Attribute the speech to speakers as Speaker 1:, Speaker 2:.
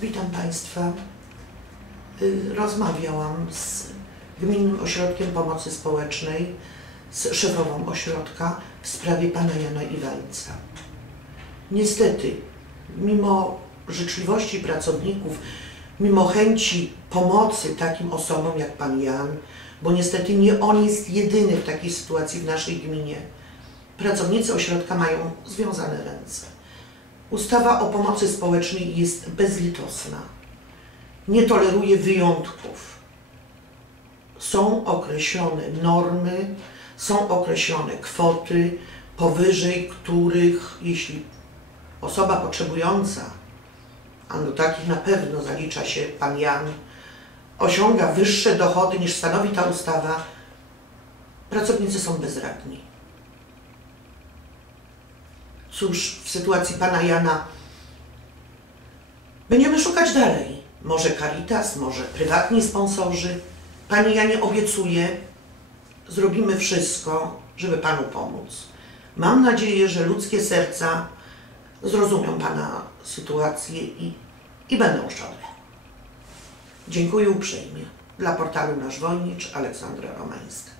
Speaker 1: Witam Państwa. Y, Rozmawiałam z Gminnym Ośrodkiem Pomocy Społecznej, z szefową ośrodka w sprawie pana Jana Iwańca. Niestety, mimo życzliwości pracowników, mimo chęci pomocy takim osobom jak pan Jan, bo niestety nie on jest jedyny w takiej sytuacji w naszej gminie, pracownicy ośrodka mają związane ręce. Ustawa o pomocy społecznej jest bezlitosna. Nie toleruje wyjątków. Są określone normy, są określone kwoty, powyżej których, jeśli osoba potrzebująca, a do takich na pewno zalicza się pan Jan, osiąga wyższe dochody niż stanowi ta ustawa, pracownicy są bezradni. Cóż, w sytuacji pana Jana będziemy szukać dalej. Może Caritas, może prywatni sponsorzy. Panie Janie, obiecuję, zrobimy wszystko, żeby panu pomóc. Mam nadzieję, że ludzkie serca zrozumią pana sytuację i, i będą szczodre. Dziękuję uprzejmie. Dla portalu Nasz Wojnicz, Aleksandra Romańska.